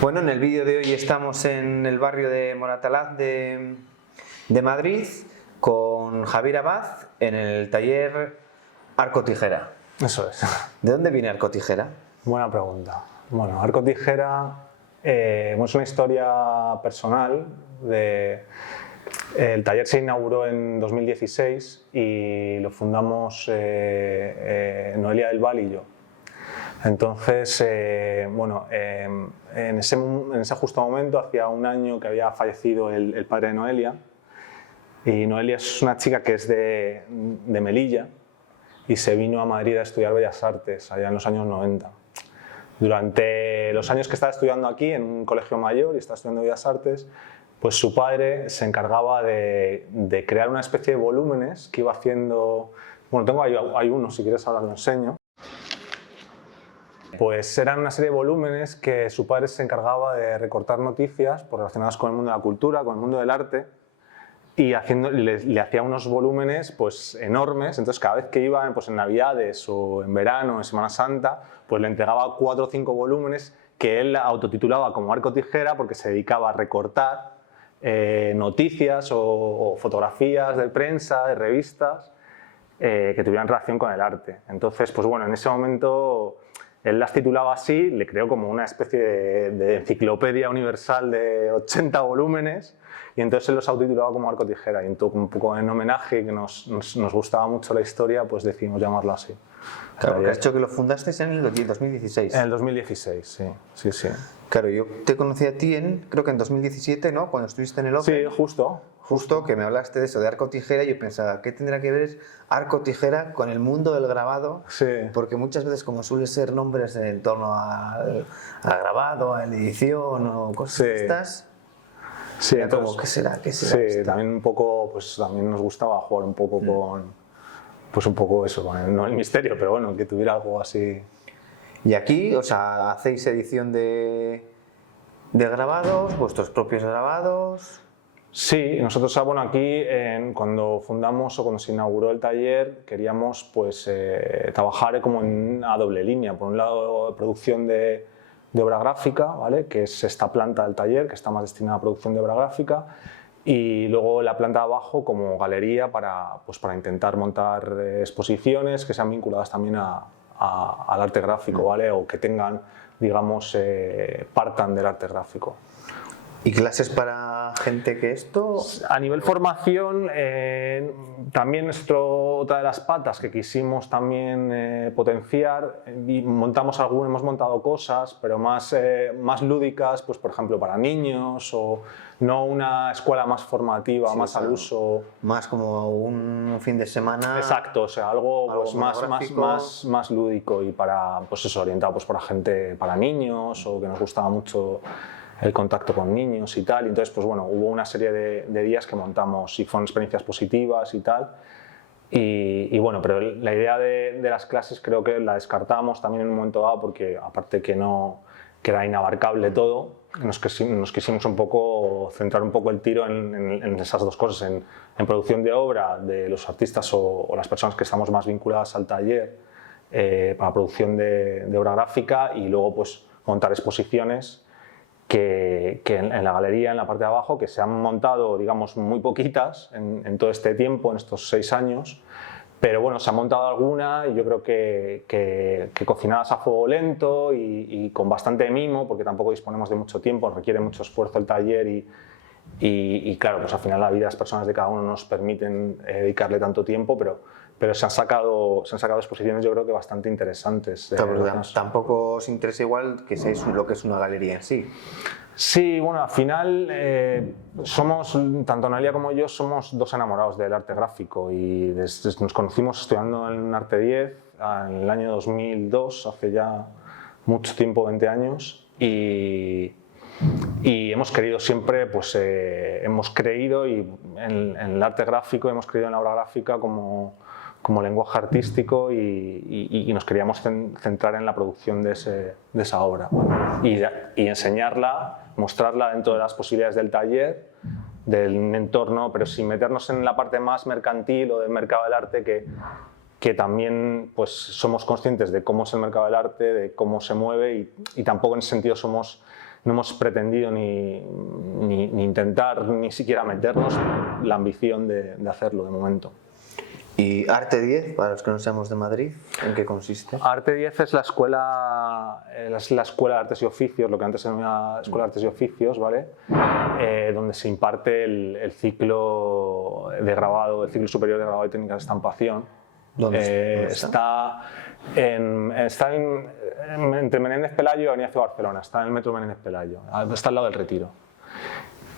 Bueno, en el vídeo de hoy estamos en el barrio de Moratalaz de Madrid con Javier Abad en el taller Arco Tijera. Eso es. ¿De dónde viene Arco Tijera? Buena pregunta. Bueno, Arco Tijera es una historia personal. El taller se inauguró en 2016 y lo fundamos Noelia del Val y yo. Entonces, en ese justo momento, hacía un año que había fallecido el padre de Noelia, y Noelia es una chica que es de Melilla y se vino a Madrid a estudiar Bellas Artes allá en los años 90. Durante los años que estaba estudiando aquí, en un colegio mayor, y estaba estudiando Bellas Artes, pues su padre se encargaba de crear una especie de volúmenes que iba haciendo. Bueno, hay uno, si quieres ahora lo enseño. Pues eran una serie de volúmenes que su padre se encargaba de recortar noticias relacionadas con el mundo de la cultura, con el mundo del arte, y le hacía unos volúmenes pues enormes. Entonces cada vez que iba pues en Navidades o en verano, en Semana Santa, pues le entregaba 4 o 5 volúmenes que él autotitulaba como Arco Tijera, porque se dedicaba a recortar noticias o fotografías de prensa, de revistas que tuvieran relación con el arte. Entonces, pues bueno, en ese momento él las titulaba así, le creó como una especie de enciclopedia universal de 80 volúmenes, y entonces él los autotitulaba como Arco Tijera, y un poco en homenaje, que nos gustaba mucho la historia, pues decidimos llamarlo así. Claro, que has dicho que lo fundaste en el 2016. En el 2016, sí. Claro, yo te conocí a ti creo que en 2017, ¿no? Cuando estuviste en el Open. Sí, justo. Justo que me hablaste de eso, de Arco Tijera, y yo pensaba, ¿qué tendrá que ver Arco Tijera con el mundo del grabado? Sí. Porque muchas veces, como suelen ser nombres en torno al grabado, a la edición o cosas estas, sí, entonces, como, ¿qué será? Sí, esto? también un poco, pues también nos gustaba jugar un poco con, pues un poco eso, no el misterio, pero bueno, que tuviera algo así. Y aquí, o sea, hacéis edición de grabados, vuestros propios grabados. Sí, nosotros, bueno, aquí cuando fundamos o cuando se inauguró el taller queríamos pues trabajar como en una doble línea. Por un lado, producción de obra gráfica, ¿vale? Que es esta planta del taller que está más destinada a producción de obra gráfica, y luego la planta de abajo como galería para intentar montar exposiciones que sean vinculadas también al arte gráfico, ¿vale? O que tengan, digamos, partan del arte gráfico. ¿Y clases para gente que esto? A nivel formación, también otra de las patas que quisimos también potenciar, y hemos montado cosas, pero más lúdicas, pues por ejemplo para niños, o no una escuela más formativa, sí, más al uso. Más como un fin de semana. Exacto, o sea, algo pues más lúdico y pues eso, orientado pues para niños, o que nos gustaba mucho el contacto con niños y tal. Y entonces, pues bueno, hubo una serie de días que montamos y fueron experiencias positivas y tal. Y bueno, pero la idea de las clases creo que la descartamos también en un momento dado, porque aparte que era inabarcable todo, nos quisimos un poco centrar un poco el tiro en esas dos cosas, en producción de obra de los artistas o las personas que estamos más vinculadas al taller, para producción de obra gráfica, y luego pues montar exposiciones que en la galería, en la parte de abajo, que se han montado, digamos, muy poquitas en todo este tiempo, en estos 6 años, pero bueno, se ha montado alguna, y yo creo que cocinadas a fuego lento y con bastante mimo, porque tampoco disponemos de mucho tiempo, requiere mucho esfuerzo el taller, y claro, pues al final la vida de las personas de cada uno nos permiten dedicarle tanto tiempo, pero se han sacado exposiciones, yo creo que bastante interesantes. Claro, tampoco os interesa igual que seáis lo que es una galería en sí. Sí, bueno, al final tanto Noelia como yo somos dos enamorados del arte gráfico, y nos conocimos estudiando en Arte 10 en el año 2002, hace ya mucho tiempo, 20 años, y hemos querido siempre, pues hemos creído en el arte gráfico, hemos creído en la obra gráfica como lenguaje artístico, y nos queríamos centrar en la producción de esa obra y enseñarla, mostrarla dentro de las posibilidades del taller, del entorno, pero sin meternos en la parte más mercantil o del mercado del arte, que también pues somos conscientes de cómo es el mercado del arte, de cómo se mueve, y tampoco en ese sentido no hemos pretendido ni intentar ni siquiera meternos la ambición de hacerlo de momento. ¿Y Arte 10, para los que no seamos de Madrid, en qué consiste? Arte 10 es la escuela de artes y oficios, lo que antes se llamaba Escuela de Artes y Oficios, ¿vale? Donde se imparte el ciclo de grabado, el ciclo superior de grabado y técnicas de estampación. ¿Dónde está? Está entre Menéndez Pelayo y Avenida Ciudad de Barcelona, está en el metro Menéndez Pelayo, está al lado del Retiro.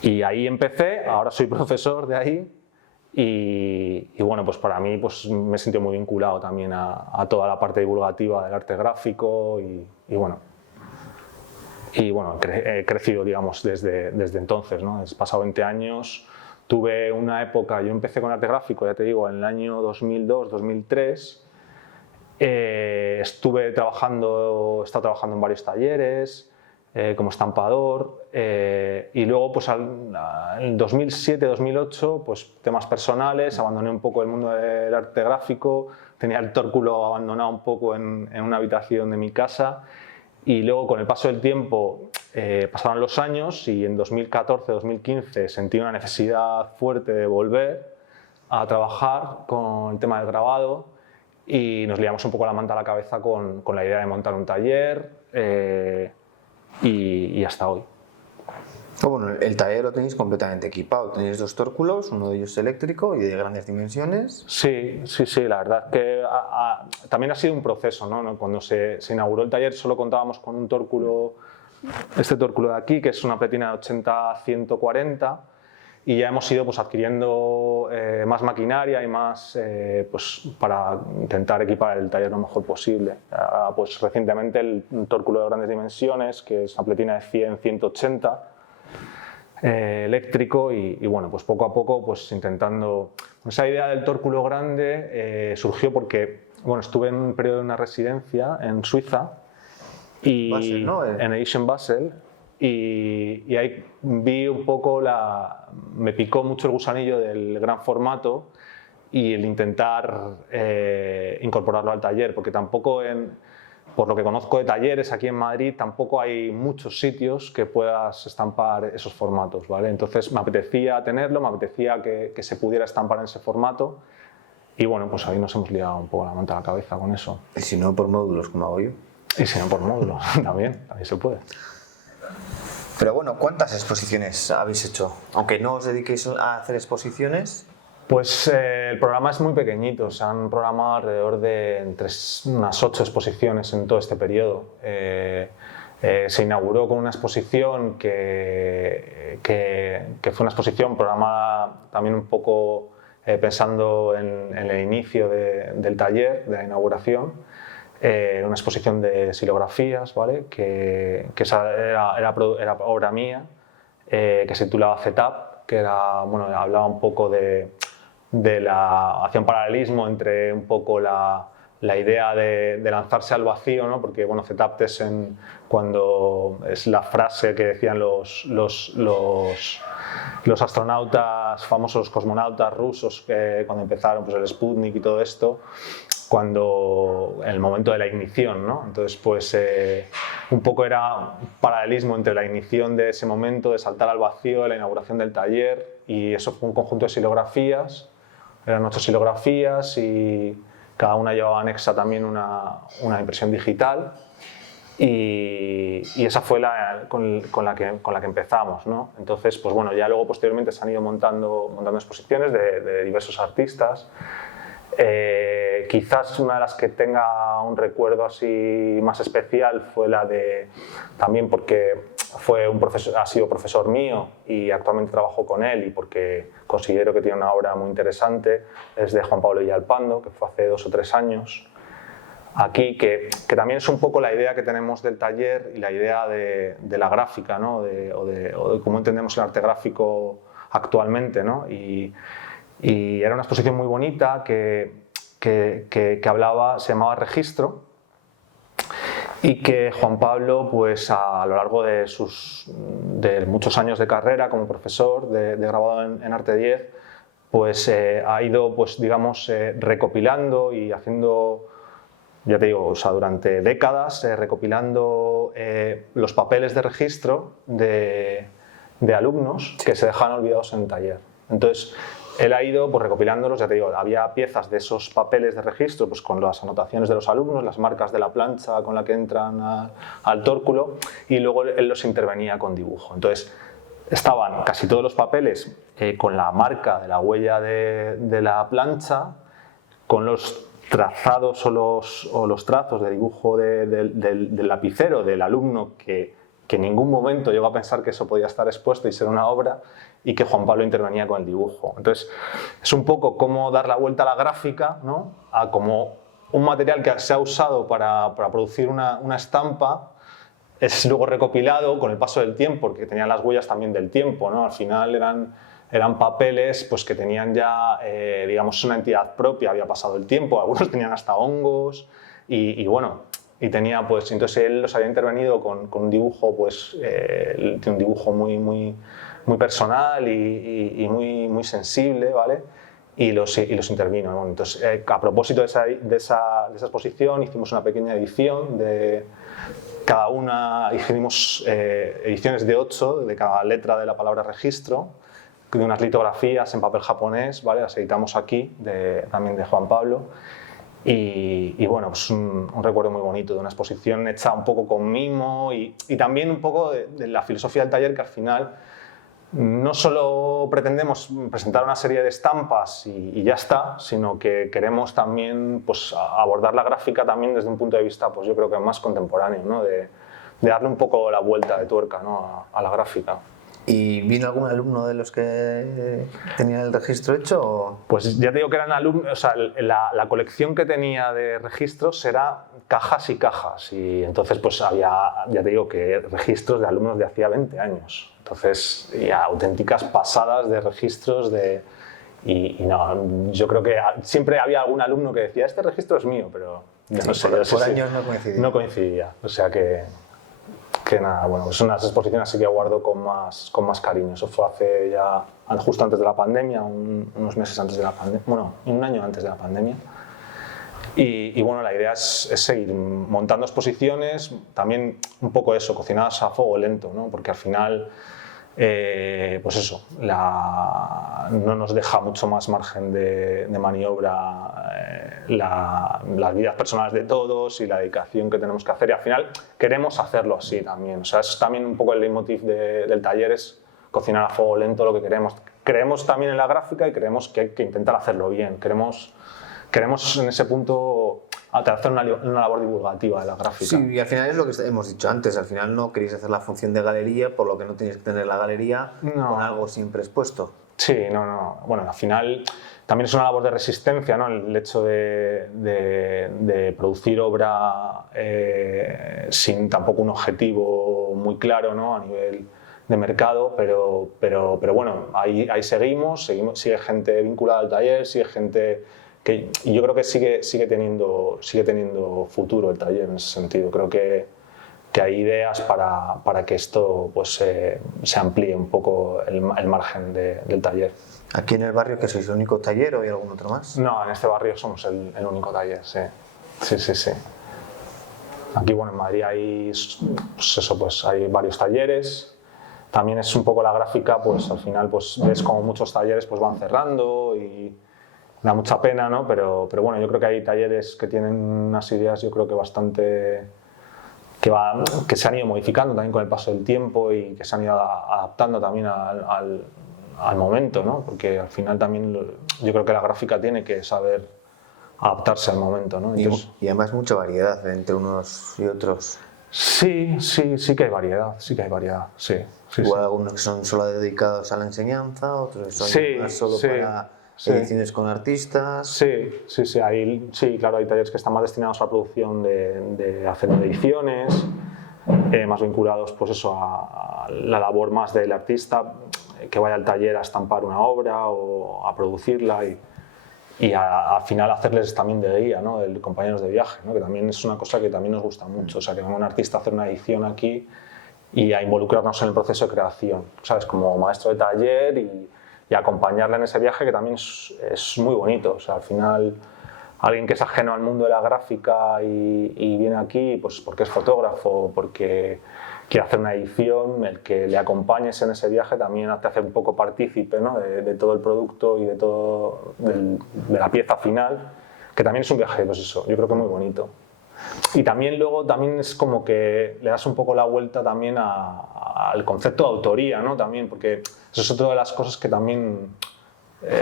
Y ahí empecé, ahora soy profesor de ahí. Y bueno, pues para mí pues me he sentido muy vinculado también a toda la parte divulgativa del arte gráfico y bueno, he crecido, digamos, desde entonces, ¿no? He pasado 20 años, tuve una época, yo empecé con arte gráfico, ya te digo, en el año 2002-2003, he estado trabajando en varios talleres, como estampador, y luego pues en 2007-2008 pues temas personales, abandoné un poco el mundo del arte gráfico, tenía el tórculo abandonado un poco en una habitación de mi casa y luego con el paso del tiempo pasaron los años y en 2014-2015 sentí una necesidad fuerte de volver a trabajar con el tema del grabado y nos liamos un poco la manta a la cabeza con la idea de montar un taller y hasta hoy. Bueno, el taller lo tenéis completamente equipado, tenéis 2 tórculos, uno de ellos eléctrico y de grandes dimensiones. Sí, la verdad que también ha sido un proceso, ¿no? Cuando se inauguró el taller solo contábamos con un tórculo, este tórculo de aquí, que es una pletina de 80-140, y ya hemos ido pues, adquiriendo más maquinaria y más pues, para intentar equipar el taller lo mejor posible. Pues recientemente el tórculo de grandes dimensiones, que es una pletina de 100-180, eléctrico y bueno, pues poco a poco pues intentando... Esa idea del tórculo grande surgió porque bueno, estuve en un periodo de una residencia en Suiza y Basel, ¿no? En Edition Basel y ahí vi un poco me picó mucho el gusanillo del gran formato y el intentar incorporarlo al taller, porque tampoco por lo que conozco de talleres aquí en Madrid, tampoco hay muchos sitios que puedas estampar esos formatos, ¿vale? Entonces me apetecía tenerlo, me apetecía que se pudiera estampar en ese formato y bueno, pues ahí nos hemos liado un poco la manta a la cabeza con eso. Y si no por módulos, como hago yo. Y si no por módulos, también se puede. Pero bueno, ¿cuántas exposiciones habéis hecho? Aunque no os dediquéis a hacer exposiciones. Pues el programa es muy pequeñito, se han programado alrededor de entre unas 8 exposiciones en todo este periodo. Se inauguró con una exposición que fue una exposición programada también un poco pensando en el inicio del taller, de la inauguración, una exposición de silografías, ¿vale? que esa era obra mía, que se titulaba Setup, que hablaba un poco hacía un paralelismo entre un poco la idea de lanzarse al vacío, ¿no? Porque bueno, Setup cuando es la frase que decían los astronautas, famosos cosmonautas rusos, cuando empezaron pues, el Sputnik y todo esto, en el momento de la ignición, ¿no? Entonces, pues un poco era un paralelismo entre la ignición de ese momento, de saltar al vacío, de la inauguración del taller, y eso fue un conjunto de silografías, eran 8 silografías y cada una llevaba anexa también una impresión digital y esa fue con la que empezamos, ¿no? Entonces, pues bueno, ya luego posteriormente se han ido montando exposiciones de diversos artistas. Quizás una de las que tenga un recuerdo así más especial fue la también porque ha sido profesor mío y actualmente trabajo con él y porque considero que tiene una obra muy interesante, es de Juan Pablo Villalpando, que fue hace 2 o 3 años aquí, que también es un poco la idea que tenemos del taller y la idea de la gráfica, ¿no? o de cómo entendemos el arte gráfico actualmente, ¿no? Y era una exposición muy bonita que se llamaba Registro y que Juan Pablo, pues a lo largo de muchos años de carrera como profesor de grabado en Arte 10, pues ha ido, pues digamos, recopilando y haciendo, ya te digo, o sea, durante décadas recopilando recogido los papeles de registro de alumnos que se dejaban olvidados en el taller. Entonces, él ha ido pues, recopilándolos, ya te digo, había piezas de esos papeles de registro pues, con las anotaciones de los alumnos, las marcas de la plancha con la que entran al tórculo, y luego él los intervenía con dibujo. Entonces, estaban casi todos los papeles con la marca de la huella de la plancha, con los trazados o los trazos de dibujo del lapicero del alumno que en ningún momento llegó a pensar que eso podía estar expuesto y ser una obra, y que Juan Pablo intervenía con el dibujo. Entonces, es un poco cómo dar la vuelta a la gráfica, ¿no? A como un material que se ha usado para producir una estampa, es luego recopilado con el paso del tiempo, porque tenían las huellas también del tiempo, ¿no? Al final eran papeles pues, que tenían ya, digamos, una entidad propia, había pasado el tiempo, algunos tenían hasta hongos, y bueno, y tenía, pues, entonces él los había intervenido con un dibujo, pues, un dibujo muy personal y muy sensible, ¿vale? Y los intervino, ¿no? Entonces, a propósito de esa exposición, hicimos una pequeña edición de cada una, hicimos ediciones de 8 de cada letra de la palabra registro, de unas litografías en papel japonés, ¿vale? Las editamos aquí, también de Juan Pablo. Y bueno, pues un recuerdo muy bonito de una exposición hecha un poco con mimo y también un poco de la filosofía del taller, que al final no solo pretendemos presentar una serie de estampas y ya está, sino que queremos también pues, abordar la gráfica también desde un punto de vista, pues yo creo que más contemporáneo, ¿no? de darle un poco la vuelta de tuerca, ¿no? a la gráfica. ¿Y vino algún alumno de los que tenían el registro hecho? ¿O? Pues ya te digo que eran alumnos, o sea, la colección que tenía de registros era cajas y cajas, y entonces pues había, ya te digo, que registros de alumnos de hacía 20 años. Entonces, y auténticas pasadas de registros y no, yo creo que siempre había algún alumno que decía, este registro es mío, pero yo no sé. Por años no coincidía. No coincidía, o sea que nada, bueno, son unas exposiciones así que guardo con más cariño. Eso fue hace ya, justo antes de la pandemia, unos meses antes de la pandemia, bueno, un año antes de la pandemia. Y bueno, la idea es seguir montando exposiciones, también un poco eso, cocinadas a fuego lento, ¿no? Porque al final, pues eso, no nos deja mucho más margen de maniobra las vidas personales de todos y la dedicación que tenemos que hacer, y al final queremos hacerlo así también. O sea, es también un poco el leitmotiv del taller, es cocinar a fuego lento lo que queremos. Creemos también en la gráfica y creemos que hay que intentar hacerlo bien. Queremos en ese punto hacer una labor divulgativa de la gráfica. Sí, y al final es lo que hemos dicho antes, al final no queréis hacer la función de galería, por lo que no tenéis que tener la galería con algo siempre expuesto. Sí, no. Bueno, al final también es una labor de resistencia, ¿no? El hecho de producir obra sin tampoco un objetivo muy claro, ¿no? A nivel de mercado, pero bueno, ahí seguimos, sigue gente vinculada al taller, sigue gente y yo creo que sigue teniendo futuro el taller en ese sentido. Creo que hay ideas para que esto pues, se amplíe un poco el margen del taller. ¿Aquí en el barrio que sois el único taller o hay algún otro más? No, en este barrio somos el único taller, sí. Sí. Aquí, bueno, en Madrid hay, pues hay varios talleres. También es un poco la gráfica, pues al final pues, ves como muchos talleres pues, van cerrando y da mucha pena, ¿no? Pero bueno, yo creo que hay talleres que tienen unas ideas, yo creo que bastante... que se han ido modificando también con el paso del tiempo y que se han ido adaptando también al momento, ¿no? Porque al final también yo creo que la gráfica tiene que saber adaptarse al momento, ¿no? Entonces, y además mucha variedad entre unos y otros. Sí que hay variedad, sí. Igual algunos que son solo dedicados a la enseñanza, otros que son más solo para ediciones con artistas. Sí, claro, hay talleres que están más destinados a la producción de hacer ediciones, más vinculados pues eso, a la labor más del artista, que vaya al taller a estampar una obra o a producirla y al final hacerles también de guía, ¿no? De compañeros de viaje, ¿no? Que también es una cosa que también nos gusta mucho, o sea, que venga un artista a hacer una edición aquí y a involucrarnos en el proceso de creación, ¿sabes? Como maestro de taller y acompañarle en ese viaje, que también es muy bonito. O sea, al final alguien que es ajeno al mundo de la gráfica y viene aquí pues porque es fotógrafo, porque quiere hacer una edición, el que le acompañes en ese viaje también te hace un poco partícipe, ¿no? de todo el producto y de la pieza final, que también es un viaje, pues eso, yo creo que muy bonito. Y también luego también es como que le das un poco la vuelta también al concepto de autoría, ¿no? También, porque eso es otra de las cosas que también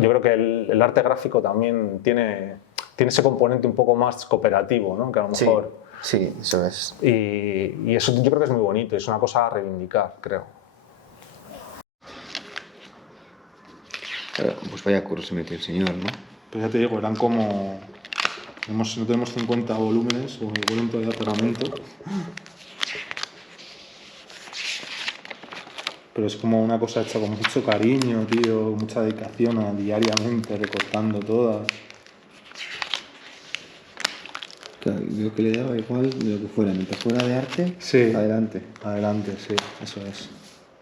yo creo que el arte gráfico también tiene ese componente un poco más cooperativo, ¿no? Que a lo mejor... Sí, eso es. Y eso yo creo que es muy bonito, es una cosa a reivindicar, creo. Pues vaya curro se metió el señor, ¿no? Pues ya te digo, eran como... no tenemos 50 volúmenes o volumen todavía de pegamento. Pero es como una cosa hecha con mucho cariño, tío, mucha dedicación diariamente, recortando todas. Claro, yo que le daba igual de lo que fuera, mientras fuera de arte, Sí. adelante. Adelante, sí, eso es.